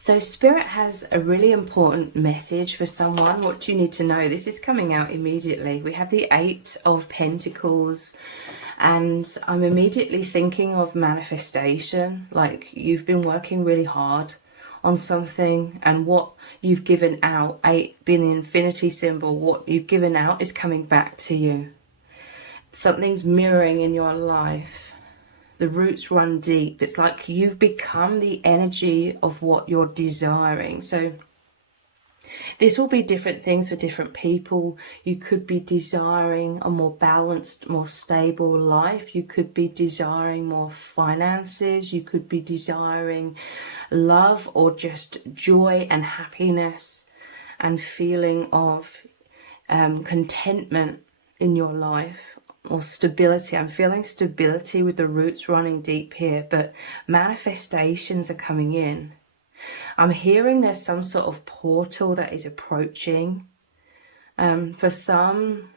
So Spirit has a really important message for someone. What do you need to know? This is coming out immediately. We have the Eight of Pentacles, and I'm immediately thinking of manifestation. Like you've been working really hard on something, and what you've given out, 8 being the infinity symbol, what you've given out is coming back to you. Something's mirroring in your life. The roots run deep. It's like you've become the energy of what you're desiring. So this will be different things for different people. You could be desiring a more balanced, more stable life. You could be desiring more finances. You could be desiring love or just joy and happiness and feeling of contentment in your life. Or stability. I'm feeling stability with the roots running deep here, but manifestations are coming in. I'm hearing there's some sort of portal that is approaching. For some,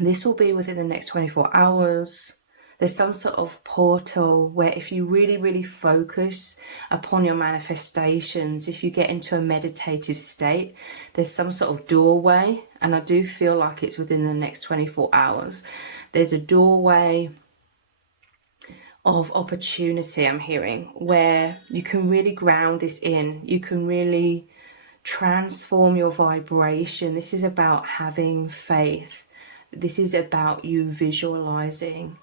this will be within the next 24 hours. There's some sort of portal where if you really, really focus upon your manifestations, if you get into a meditative state, there's some sort of doorway. And I do feel like it's within the next 24 hours. There's a doorway of opportunity, I'm hearing, where you can really ground this in. You can really transform your vibration. This is about having faith. This is about you visualizing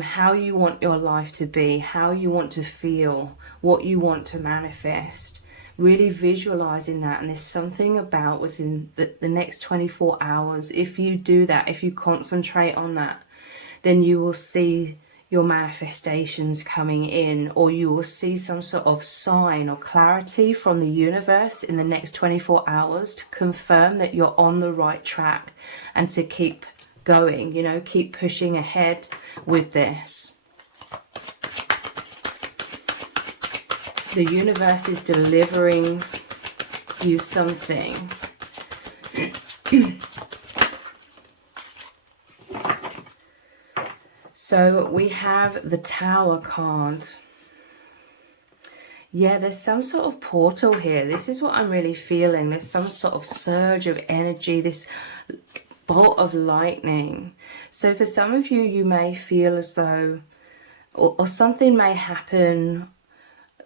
how you want your life to be, how you want to feel, what you want to manifest. Really visualizing that. And there's something about within the next 24 hours, if you do that, if you concentrate on that, then you will see your manifestations coming in, or you will see some sort of sign or clarity from the universe in the next 24 hours to confirm that you're on the right track and to keep going, you know, keep pushing ahead with this. The universe is delivering you something. So we have the Tower card. Yeah, there's some sort of portal here. This is what I'm really feeling. There's some sort of surge of energy, this bolt of lightning. So for some of you, you may feel as though, or something may happen,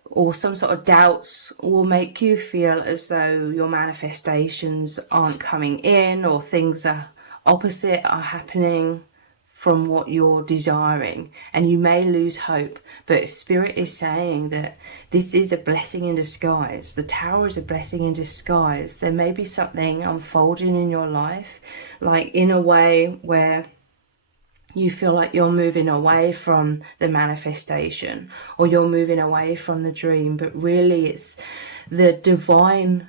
or some sort of doubts will make you feel as though your manifestations aren't coming in, or things are opposite are happening from what you're desiring, and you may lose hope. But Spirit is saying that this is a blessing in disguise. The Tower is a blessing in disguise. There may be something unfolding in your life, like in a way where you feel like you're moving away from the manifestation, or you're moving away from the dream, but really it's the divine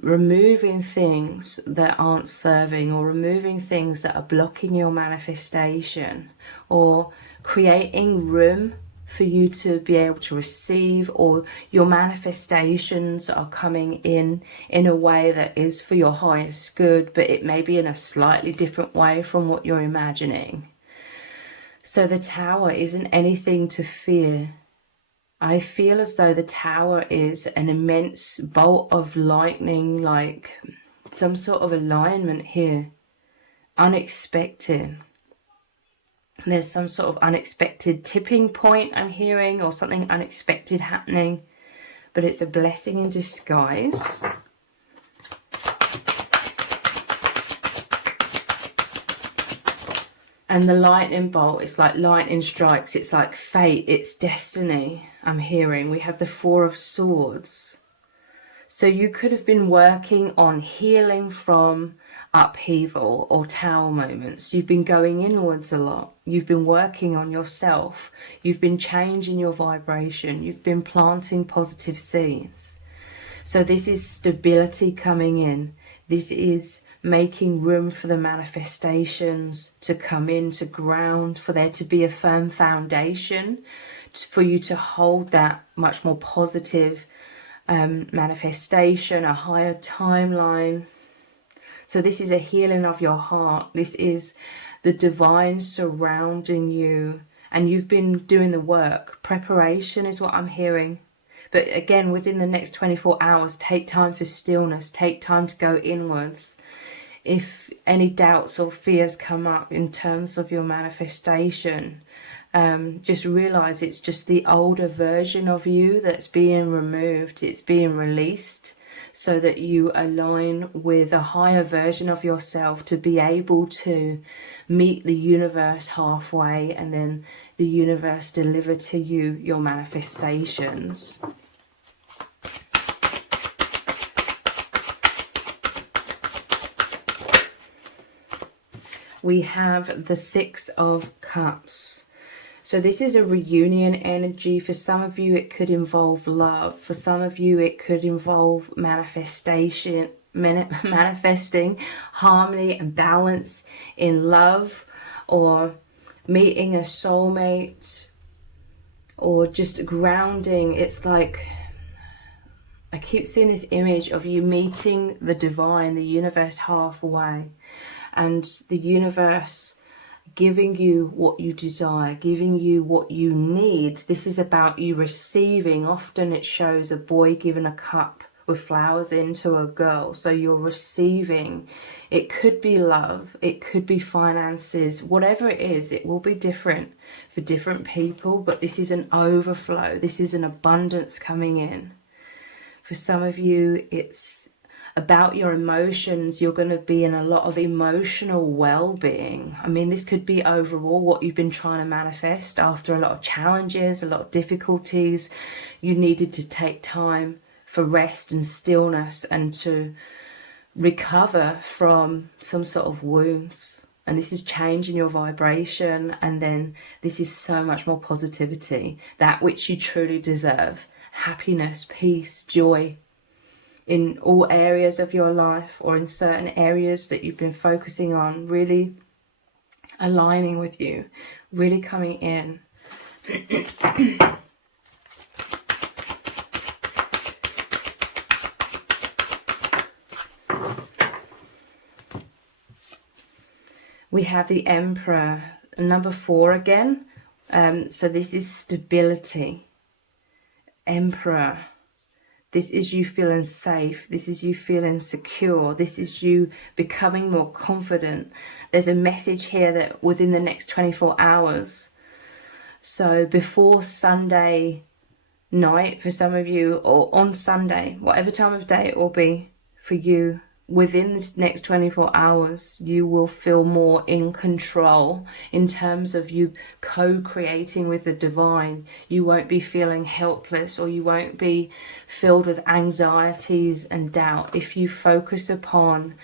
removing things that aren't serving, or removing things that are blocking your manifestation, or creating room for you to be able to receive, or your manifestations are coming in a way that is for your highest good, but it may be in a slightly different way from what you're imagining. So the Tower isn't anything to fear. I feel as though the Tower is an immense bolt of lightning, like some sort of alignment here. Unexpected. There's some sort of unexpected tipping point I'm hearing, or something unexpected happening. But it's a blessing in disguise. And the lightning bolt, it's like lightning strikes. It's like fate, it's destiny, I'm hearing. We have the Four of Swords. So you could have been working on healing from upheaval or tower moments. You've been going inwards a lot. You've been working on yourself. You've been changing your vibration. You've been planting positive seeds. So this is stability coming in. This is making room for the manifestations to come in, to ground, for there to be a firm foundation, for you to hold that much more positive manifestation, a higher timeline. So this is a healing of your heart. This is the divine surrounding you, and you've been doing the work. Preparation is what I'm hearing. But again, within the next 24 hours, take time for stillness, take time to go inwards. If any doubts or fears come up in terms of your manifestation, just realize it's just the older version of you that's being removed, it's being released, so that you align with a higher version of yourself to be able to meet the universe halfway, and then the universe deliver to you your manifestations. We have the Six of Cups. So this is a reunion energy. For some of you, it could involve love. For some of you, it could involve manifesting harmony and balance in love, or meeting a soulmate, or just grounding. It's like, I keep seeing this image of you meeting the divine, the universe halfway, and the universe giving you what you desire, giving you what you need. This is about you receiving. Often it shows a boy giving a cup with flowers in to a girl. So you're receiving. It could be love, it could be finances, whatever it is. It will be different for different people, but this is an overflow. This is an abundance coming in. For some of you, it's about your emotions. You're going to be in a lot of emotional well-being. I mean, this could be overall what you've been trying to manifest after a lot of challenges, a lot of difficulties. You needed to take time for rest and stillness and to recover from some sort of wounds. And this is changing your vibration. And then this is so much more positivity, that which you truly deserve. Happiness, peace, joy, in all areas of your life, or in certain areas that you've been focusing on, really aligning with you, really coming in. We have the Emperor, number 4 again. So this is stability. Emperor. This is you feeling safe. This is you feeling secure. This is you becoming more confident. There's a message here that within the next 24 hours, so before Sunday night for some of you, or on Sunday, whatever time of day it will be for you, within this next 24 hours, you will feel more in control in terms of you co-creating with the divine. You won't be feeling helpless, or you won't be filled with anxieties and doubt. If you focus upon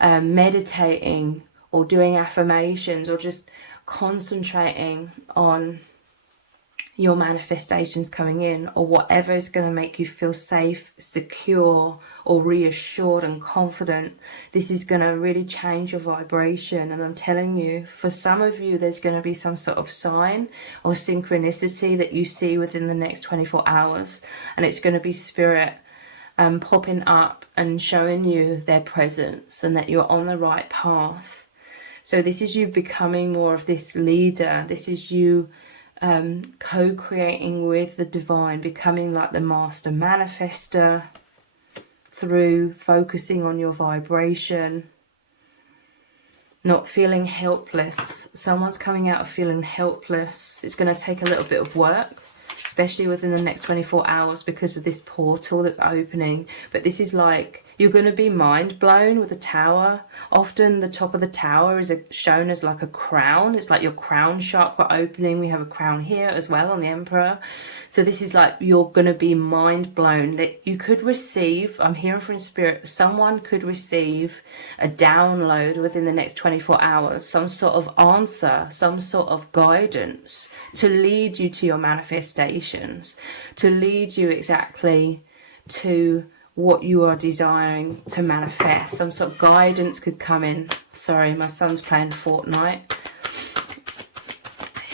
meditating or doing affirmations, or just concentrating on your manifestations coming in, or whatever is going to make you feel safe, secure, or reassured and confident, this is going to really change your vibration. And I'm telling you, for some of you, there's going to be some sort of sign or synchronicity that you see within the next 24 hours, and it's going to be spirit popping up and showing you their presence and that you're on the right path. So this is you becoming more of this leader. This is you co-creating with the divine, becoming like the master manifester through focusing on your vibration, not feeling helpless. Someone's coming out of feeling helpless. It's going to take a little bit of work, especially within the next 24 hours because of this portal that's opening. But this is like, you're going to be mind blown with a tower. Often the top of the tower is shown as like a crown. It's like your crown chakra opening. We have a crown here as well on the Emperor. So this is like, you're going to be mind blown that you could receive, I'm hearing from spirit, someone could receive a download within the next 24 hours, some sort of answer, some sort of guidance to lead you to your manifestations, to lead you exactly to what you are desiring to manifest. Some sort of guidance could come in. Sorry, my son's playing Fortnite,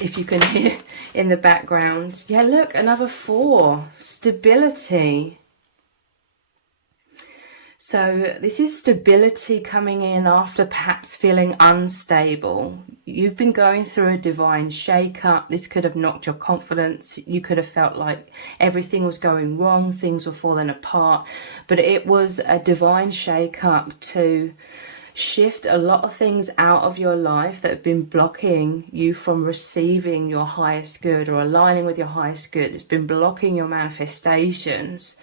if you can hear in the background. Yeah, look, another 4, stability. So this is stability coming in after perhaps feeling unstable. You've been going through a divine shake-up. This could have knocked your confidence. You could have felt like everything was going wrong, things were falling apart. But it was a divine shake-up to shift a lot of things out of your life that have been blocking you from receiving your highest good or aligning with your highest good. It's been blocking your manifestations.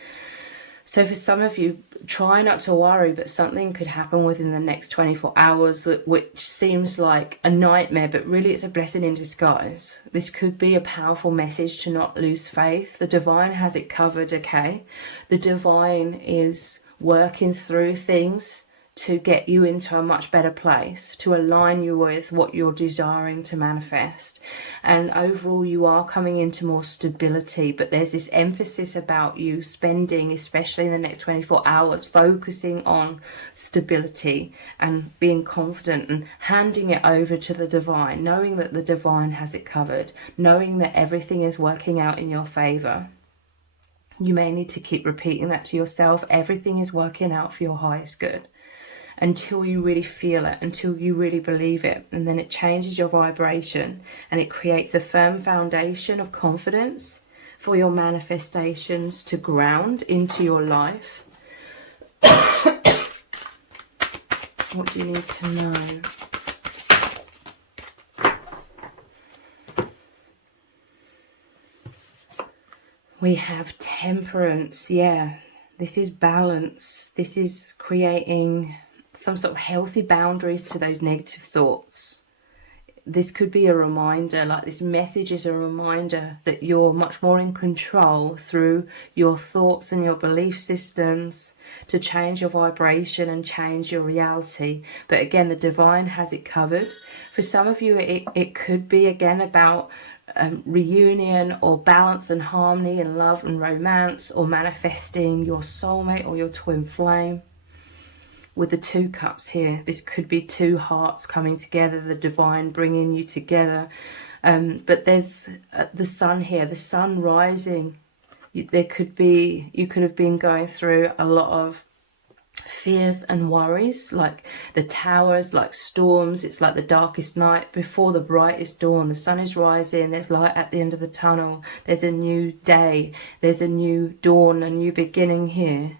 So for some of you, try not to worry, but something could happen within the next 24 hours, which seems like a nightmare, but really it's a blessing in disguise. This could be a powerful message to not lose faith. The divine has it covered, okay? The divine is working through things to get you into a much better place, to align you with what you're desiring to manifest. And overall, you are coming into more stability, but there's this emphasis about you spending, especially in the next 24 hours, focusing on stability and being confident and handing it over to the divine, knowing that the divine has it covered, knowing that everything is working out in your favor. You may need to keep repeating that to yourself. Everything is working out for your highest good, until you really feel it, until you really believe it. And then it changes your vibration and it creates a firm foundation of confidence for your manifestations to ground into your life. What do you need to know? We have temperance. Yeah, this is balance. This is creating some sort of healthy boundaries to those negative thoughts. This could be a reminder, like this message is a reminder that you're much more in control through your thoughts and your belief systems to change your vibration and change your reality. But again, the divine has it covered. For some of you, it could be again about reunion or balance and harmony and love and romance, or manifesting your soulmate or your twin flame. With the 2 cups here, this could be 2 hearts coming together, the divine bringing you together. But there's the sun here, the sun rising. You could have been going through a lot of fears and worries, like the towers, like storms. It's like the darkest night before the brightest dawn. The sun is rising, there's light at the end of the tunnel, there's a new day, there's a new dawn, a new beginning here.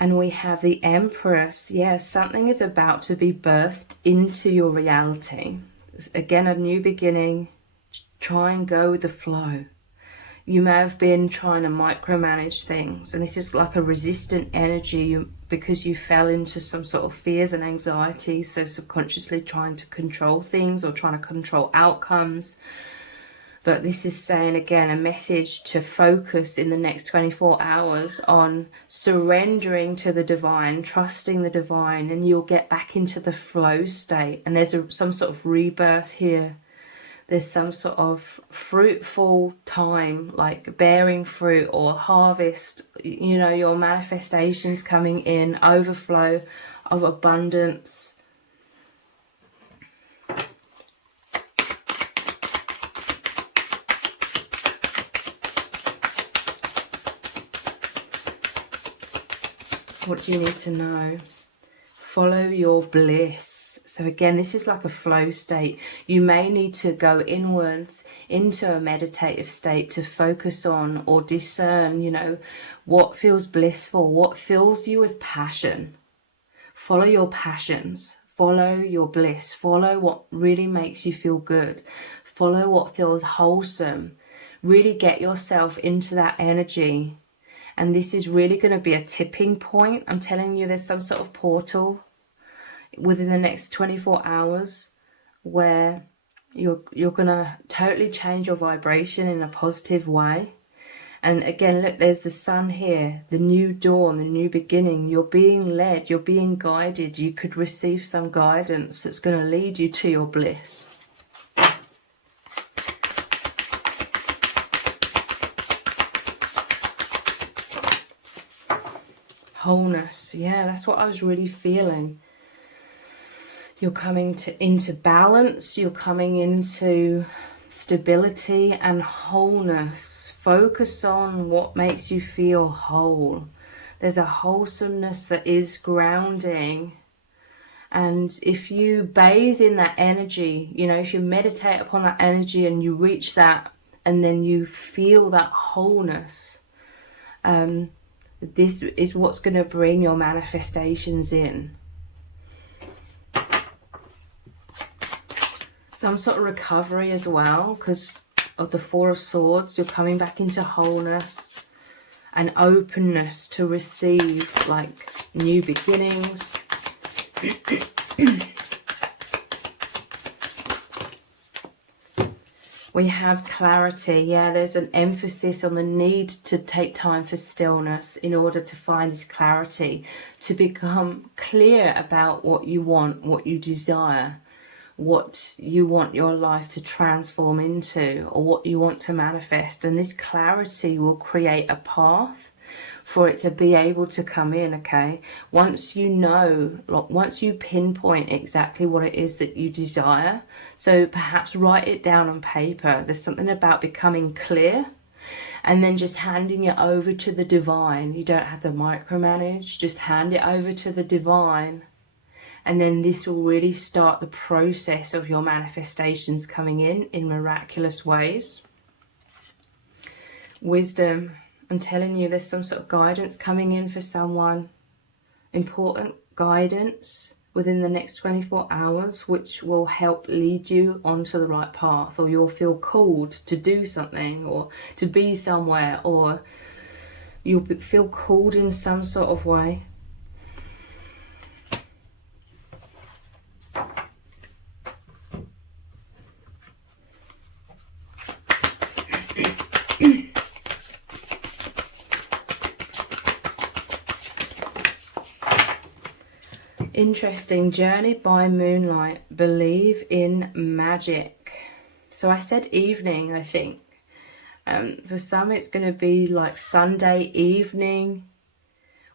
And we have the Empress. Yes, something is about to be birthed into your reality. Again, a new beginning. Try and go with the flow. You may have been trying to micromanage things, and this is like a resistant energy because you fell into some sort of fears and anxiety, so subconsciously trying to control things or trying to control outcomes. But this is saying, again, a message to focus in the next 24 hours on surrendering to the divine, trusting the divine, and you'll get back into the flow state. And there's some sort of rebirth here. There's some sort of fruitful time, like bearing fruit or harvest, you know, your manifestations coming in, overflow of abundance. What do you need to know? Follow your bliss. So again, this is like a flow state. You may need to go inwards into a meditative state to focus on or discern, you know, what feels blissful, what fills you with passion. Follow your passions. Follow your bliss. Follow what really makes you feel good. Follow what feels wholesome. Really get yourself into that energy. And this is really going to be a tipping point. I'm telling you, there's some sort of portal within the next 24 hours where you're going to totally change your vibration in a positive way. And again, look, there's the sun here, the new dawn, the new beginning. You're being led, you're being guided. You could receive some guidance that's going to lead you to your bliss. Wholeness. Yeah, that's what I was really feeling. You're coming into balance. You're coming into stability and wholeness. Focus on what makes you feel whole. There's a wholesomeness that is grounding. And if you bathe in that energy, you know, if you meditate upon that energy and you reach that, and then you feel that wholeness, this is what's going to bring your manifestations in. Some sort of recovery as well, because of the Four of Swords. You're coming back into wholeness and openness to receive, like, new beginnings. We have clarity. Yeah, there's an emphasis on the need to take time for stillness in order to find this clarity, to become clear about what you want, what you desire, what you want your life to transform into, or what you want to manifest. And this clarity will create a path for it to be able to come in, okay? Once you know, once you pinpoint exactly what it is that you desire, so perhaps write it down on paper. There's something about becoming clear and then just handing it over to the divine. You don't have to micromanage, just hand it over to the divine. And then this will really start the process of your manifestations coming in miraculous ways. Wisdom. I'm telling you, there's some sort of guidance coming in for someone. Important guidance within the next 24 hours, which will help lead you onto the right path, or you'll feel called to do something, or to be somewhere, or you'll feel called in some sort of way. Interesting. Journey by moonlight. Believe in magic. So I said evening, I think. For some it's going to be like Sunday evening,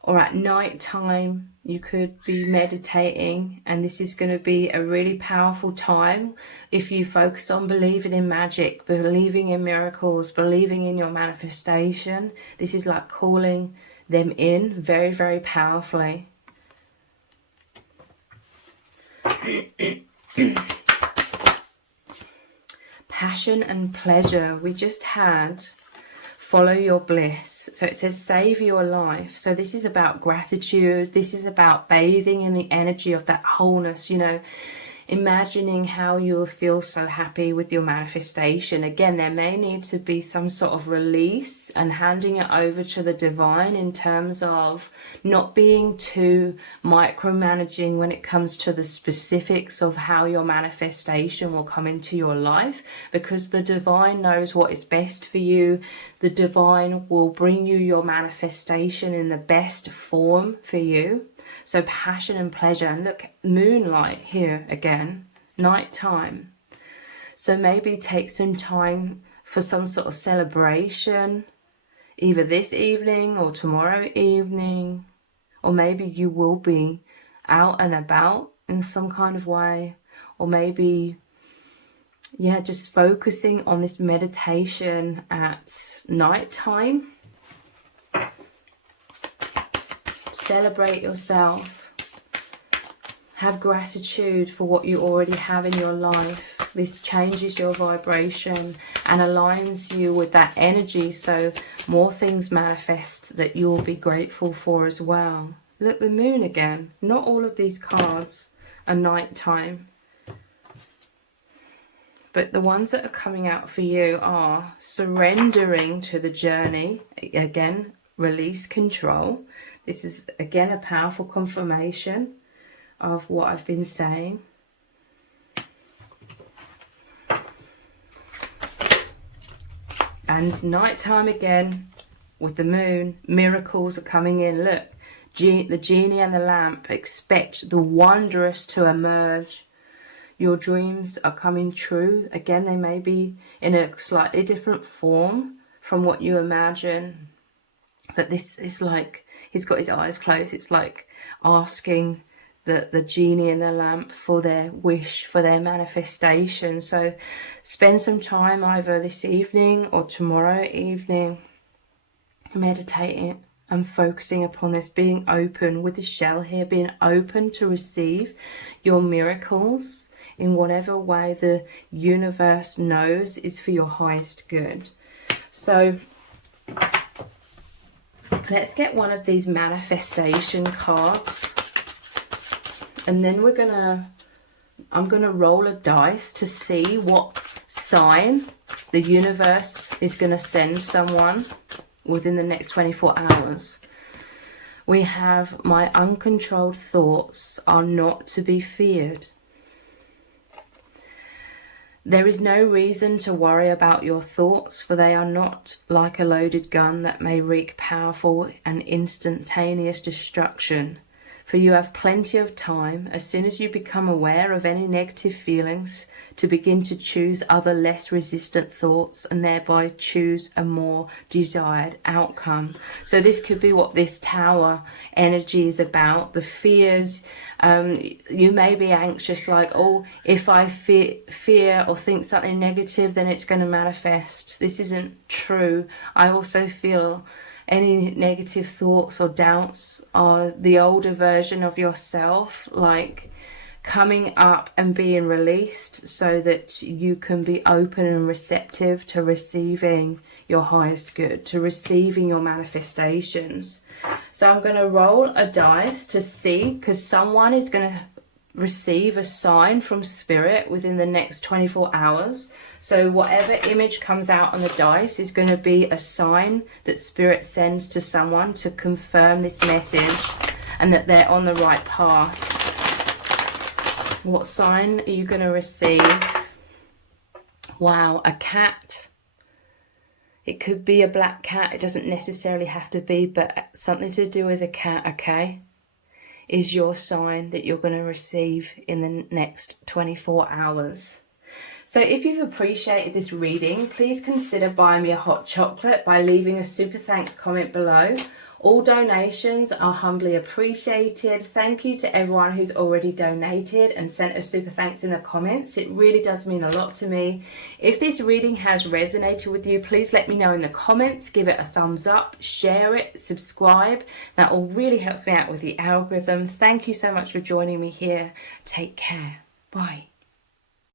or at night time you could be meditating, and this is going to be a really powerful time if you focus on believing in magic, believing in miracles, believing in your manifestation. This is like calling them in very, very powerfully. Passion and pleasure. We just had follow your bliss. So it says save your life. So this is about gratitude. This is about bathing in the energy of that wholeness, you know, imagining how you'll feel so happy with your manifestation. Again, there may need to be some sort of release and handing it over to the divine, in terms of not being too micromanaging when it comes to the specifics of how your manifestation will come into your life, because the divine knows what is best for you. The divine will bring you your manifestation in the best form for you. So passion and pleasure. And look, moonlight here again, nighttime. So maybe take some time for some sort of celebration, either this evening or tomorrow evening, or maybe you will be out and about in some kind of way, or maybe, yeah, just focusing on this meditation at nighttime. Celebrate yourself. Have gratitude for what you already have in your life. This changes your vibration and aligns you with that energy, so more things manifest that you'll be grateful for as well. Look, the moon again. Not all of these cards are nighttime, but the ones that are coming out for you are surrendering to the journey. Again, release control. This is, again, a powerful confirmation of what I've been saying. And nighttime again, with the moon, miracles are coming in. Look, the genie and the lamp. Expect the wondrous to emerge. Your dreams are coming true. Again, they may be in a slightly different form from what you imagine. But this is like, he's got his eyes closed. It's like asking the genie in the lamp for their wish, for their manifestation. So spend some time either this evening or tomorrow evening meditating and focusing upon this, being open with the shell here, being open to receive your miracles in whatever way the universe knows is for your highest good. So let's get one of these manifestation cards, and then I'm gonna roll a dice to see what sign the universe is gonna send someone within the next 24 hours. We have, my uncontrolled thoughts are not to be feared. There is no reason to worry about your thoughts, for they are not like a loaded gun that may wreak powerful and instantaneous destruction. For you have plenty of time, as soon as you become aware of any negative feelings, to begin to choose other less resistant thoughts and thereby choose a more desired outcome. So this could be what this Tower energy is about. The fears, you may be anxious, like, oh, if I fear or think something negative, then it's going to manifest. This isn't true. I also feel any negative thoughts or doubts are the older version of yourself, like coming up and being released so that you can be open and receptive to receiving your highest good, to receiving your manifestations. So I'm going to roll a dice to see, because someone is going to receive a sign from Spirit within the next 24 hours. So whatever image comes out on the dice is going to be a sign that Spirit sends to someone to confirm this message and that they're on the right path. What sign are you going to receive? Wow, a cat. It could be a black cat. It doesn't necessarily have to be, but something to do with a cat, okay, is your sign that you're going to receive in the next 24 hours. So if you've appreciated this reading, please consider buying me a hot chocolate by leaving a super thanks comment below. All donations are humbly appreciated. Thank you to everyone who's already donated and sent a super thanks in the comments. It really does mean a lot to me. If this reading has resonated with you, please let me know in the comments. Give it a thumbs up, share it, subscribe. That all really helps me out with the algorithm. Thank you so much for joining me here. Take care. Bye.